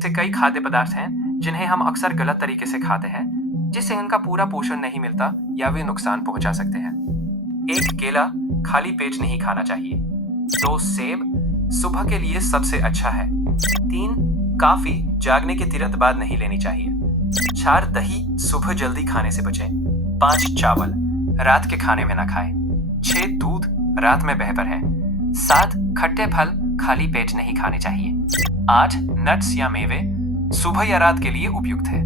से कई खाद्य पदार्थ हैं जिन्हें हम अक्सर गलत तरीके से खाते हैं, जिससे इनका पूरा पोषण नहीं मिलता या वे नुकसान पहुंचा सकते हैं। 1. केला खाली पेट नहीं खाना चाहिए। 2. सेब सुबह के लिए सबसे अच्छा है। 3. कॉफी जागने के तुरंत बाद नहीं लेनी चाहिए। 4. दही सुबह जल्दी खाने से बचें। 5. चावल रात के खाने में ना खाएं। 6. दूध रात में बेहतर है। 7. खट्टे फल खाली पेट नहीं खाने चाहिए। 8. नट्स या मेवे सुबह या रात के लिए उपयुक्त है।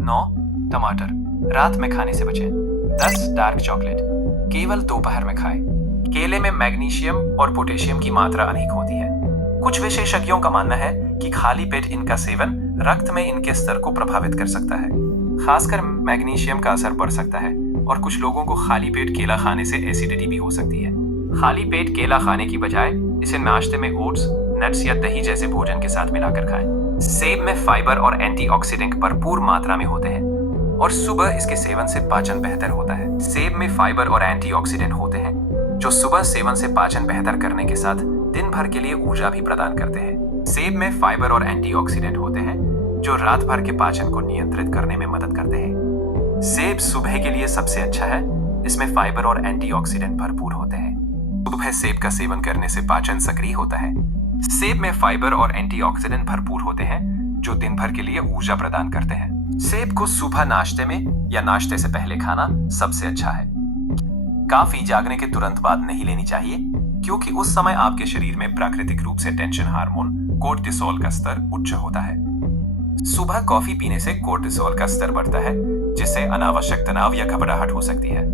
9. टमाटर रात में खाने से बचें। 10. डार्क चॉकलेट केवल दोपहर में खाएं। केले में मैग्नीशियम और पोटेशियम की मात्रा अधिक होती है। कुछ विशेषज्ञों का मानना है कि खाली पेट इनका सेवन रक्त में इनके स्तर को प्रभावित कर सकता है, खासकर मैग्नीशियम का असर पड़ सकता है और कुछ लोगों को खाली पेट केला खाने से एसिडिटी भी हो सकती है। खाली पेट केला खाने की बजाय इसे नाश्ते में ओट्स, नट्स या दही जैसे भोजन के साथ मिलाकर खाएं। सेब में फाइबर और एंटीऑक्सीडेंट भरपूर मात्रा में होते हैं और सुबह इसके सेवन से पाचन बेहतर होता है। सेब में फाइबर और एंटीऑक्सीडेंट होते हैं जो सुबह सेवन से पाचन बेहतर करने के साथ दिन भर के लिए ऊर्जा भी प्रदान करते हैं। सेब में फाइबर और एंटीऑक्सीडेंट होते हैं जो रात भर के पाचन को नियंत्रित करने में मदद करते हैं। सेब सुबह के लिए सबसे अच्छा है, इसमें फाइबर और एंटीऑक्सीडेंट भरपूर होते हैं। सुबह सेब का सेवन करने से पाचन सक्रिय होता है। सेब में फाइबर और एंटीऑक्सीडेंट भरपूर होते हैं जो दिन भर के लिए ऊर्जा प्रदान करते हैं। सेब को सुबह नाश्ते में या नाश्ते से पहले खाना सबसे अच्छा है। कॉफी जागने के तुरंत बाद नहीं लेनी चाहिए क्योंकि उस समय आपके शरीर में प्राकृतिक रूप से टेंशन हार्मोन कोर्टिसोल का स्तर उच्च होता है। सुबह कॉफी पीने से कोर्टिसोल का स्तर बढ़ता है जिससे अनावश्यक तनाव या घबराहट हो सकती है।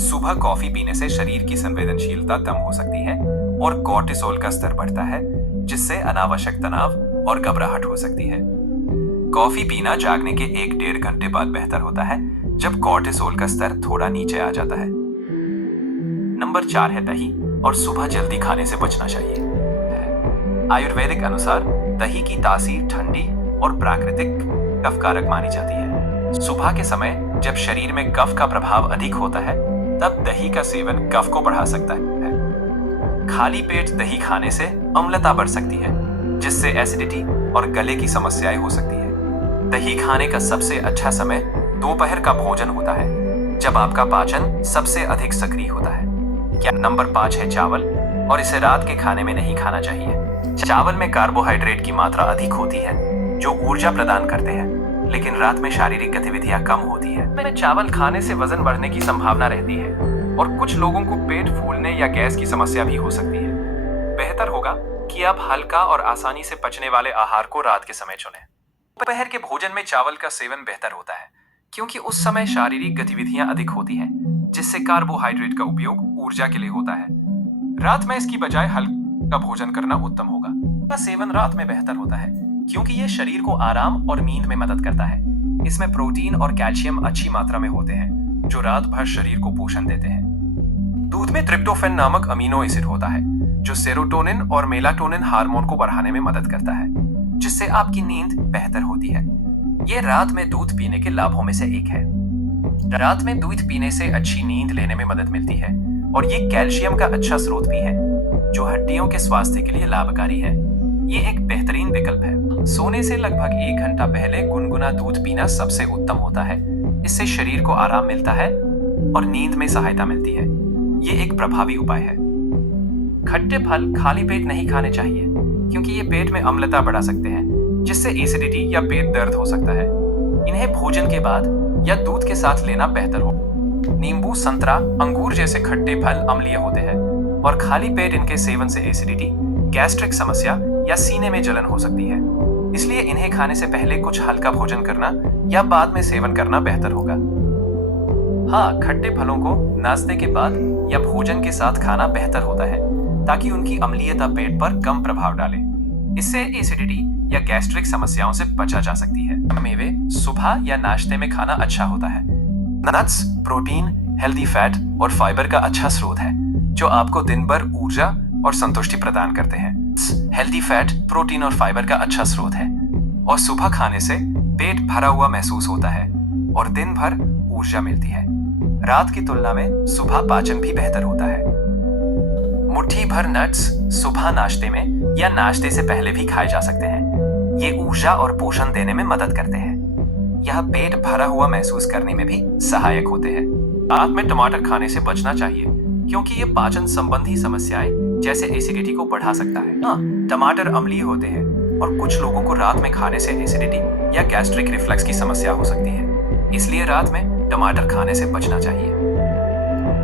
सुबह कॉफी पीने से शरीर की संवेदनशीलता कम हो सकती है और कोर्टिसोल का स्तर बढ़ता है जिससे अनावश्यक तनाव और घबराहट हो सकती है। कॉफी पीना जागने के 1-1.5 घंटे बाद बेहतर होता है जब कोर्टिसोल का स्तर थोड़ा नीचे आ जाता है। नंबर 4 है दही और सुबह जल्दी खाने से बचना चाहिए। आयुर्वेदिक अनुसार दही की तासीर ठंडी और प्राकृतिक कफकारक मानी जाती है। सुबह के समय जब शरीर में कफ का प्रभाव अधिक होता है तब दही का सेवन कफ को बढ़ा सकता है। खाली पेट दही खाने से अम्लता बढ़ सकती है जिससे एसिडिटी और गले की समस्याएं हो सकती है। दही खाने का सबसे अच्छा समय दोपहर का भोजन होता है जब आपका पाचन सबसे अधिक सक्रिय होता है। नंबर 5 है चावल और इसे रात के खाने में नहीं खाना चाहिए। चावल में कार्बोहाइड्रेट की मात्रा अधिक होती है जो ऊर्जा प्रदान करते हैं, लेकिन रात में शारीरिक गतिविधियां कम होती है। चावल खाने से वजन बढ़ने की संभावना रहती है और कुछ लोगों को पेट फूलने या गैस की समस्या भी हो सकती है। बेहतर होगा कि आप हल्का और आसानी से पचने वाले आहार को रात के समय चुनें। दोपहर के भोजन में चावल का सेवन बेहतर होता है क्योंकि उस समय शारीरिक गतिविधियां अधिक होती हैं जिससे कार्बोहाइड्रेट का उपयोग ऊर्जा के लिए होता है। रात में इसकी बजाय हल्का भोजन करना उत्तम होगा। इसका सेवन रात में बेहतर होता है क्योंकि यह शरीर को आराम और नींद में मदद करता है। इसमें प्रोटीन और कैल्शियम अच्छी मात्रा में होते हैं जो रात भर शरीर को पोषण देते हैं। दूध में ट्रिप्टोफैन नामक अमीनो एसिड होता है जो सेरोटोनिन और मेलाटोनिन हार्मोन को बढ़ाने में मदद करता है जिससे आपकी नींद बेहतर होती है। ये रात में दूध पीने के लाभों में से एक है। रात में दूध पीने से अच्छी नींद लेने में मदद मिलती है और ये कैल्शियम का अच्छा स्रोत भी है जो हड्डियों के स्वास्थ्य के लिए लाभकारी है। ये एक बेहतरीन विकल्प है। सोने से लगभग 1 घंटा पहले गुनगुना दूध पीना सबसे उत्तम होता है। इससे शरीर को आराम मिलता है और नींद में सहायता मिलती है। ये एक प्रभावी उपाय है। खट्टे फल खाली पेट नहीं खाने चाहिए क्योंकि ये पेट में अम्लता बढ़ा सकते हैं जिससे एसिडिटी या पेट दर्द हो सकता है। इन्हें भोजन के बाद या दूध के साथ लेना बेहतर हो। नींबू, संतरा, अंगूर जैसे खट्टे फल अम्लीय होते हैं और खाली पेट इनके सेवन से एसिडिटी, गैस्ट्रिक समस्या या सीने में जलन हो सकती है। इसलिए इन्हें खाने से पहले कुछ हल्का भोजन करना या बाद में सेवन करना बेहतर होगा। हाँ, खट्टे फलों को नाश्ते के बाद या भोजन के साथ खाना बेहतर होता है ताकि उनकी अम्लीयता पेट पर कम प्रभाव डाले। इससे एसिडिटी या गैस्ट्रिक समस्याओं से बचा जा सकती है। मेवे सुबह या नाश्ते में खाना अच्छा होता है। नट्स प्रोटीन, हेल्दी फैट और फाइबर का अच्छा स्रोत है जो आपको दिन भर ऊर्जा और संतुष्टि प्रदान करते हैं। हेल्दी फैट, प्रोटीन और फाइबर का अच्छा स्रोत है और सुबह खाने से पेट भरा हुआ महसूस होता है और दिन भर ऊर्जा मिलती है। रात की तुलना में सुबह पाचन भी बेहतर होता है। मुट्ठी भर नट्स सुबह नाश्ते में या नाश्ते से पहले भी खाए जा सकते हैं। ये ऊर्जा और पोषण देने में मदद करते हैं। यह पेट भरा हुआ महसूस करने में भी सहायक होते हैं। रात में टमाटर खाने से बचना चाहिए क्योंकि ये पाचन संबंधी समस्याएं जैसे एसिडिटी को बढ़ा सकता है। हाँ, टमाटर अम्लीय होते हैं और कुछ लोगों को रात में खाने से एसिडिटी या गैस्ट्रिक रिफ्लक्स की समस्या हो सकती है। इसलिए रात में टमाटर खाने से बचना चाहिए।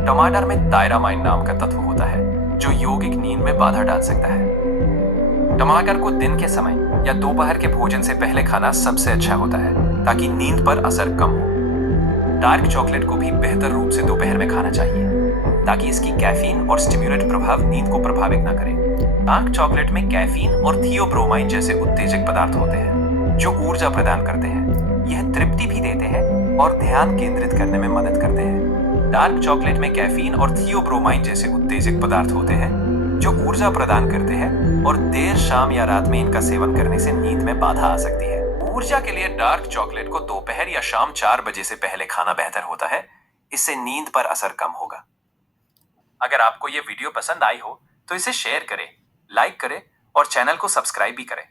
टमाटर में थायरामाइन नाम का तत्व होता है जो यौगिक नींद में बाधा डाल सकता है। टमाटर को दिन के समय या दोपहर के भोजन से पहले खाना सबसे अच्छा होता है ताकि नींद पर असर कम हो। डार्क चॉकलेट को भी बेहतर रूप से दोपहर में खाना चाहिए ताकि इसकी कैफीन और स्टिम्युलेंट प्रभाव नींद को प्रभावित न करे। डार्क चॉकलेट में कैफीन और थियोब्रोमाइन जैसे उत्तेजक पदार्थ होते हैं जो ऊर्जा प्रदान करते हैं। यह तृप्ति भी देते हैं और ध्यान केंद्रित करने में मदद करते हैं। डार्क चॉकलेट में कैफीन और थियोब्रोमाइन जैसे उत्तेजक पदार्थ होते हैं जो ऊर्जा प्रदान करते हैं और देर शाम या रात में इनका सेवन करने से नींद में बाधा आ सकती है। ऊर्जा के लिए डार्क चॉकलेट को दोपहर या शाम 4 बजे से पहले खाना बेहतर होता है। इससे नींद पर असर कम होगा। अगर आपको ये वीडियो पसंद आई हो तो इसे शेयर करें, लाइक करें और चैनल को सब्सक्राइब भी करें।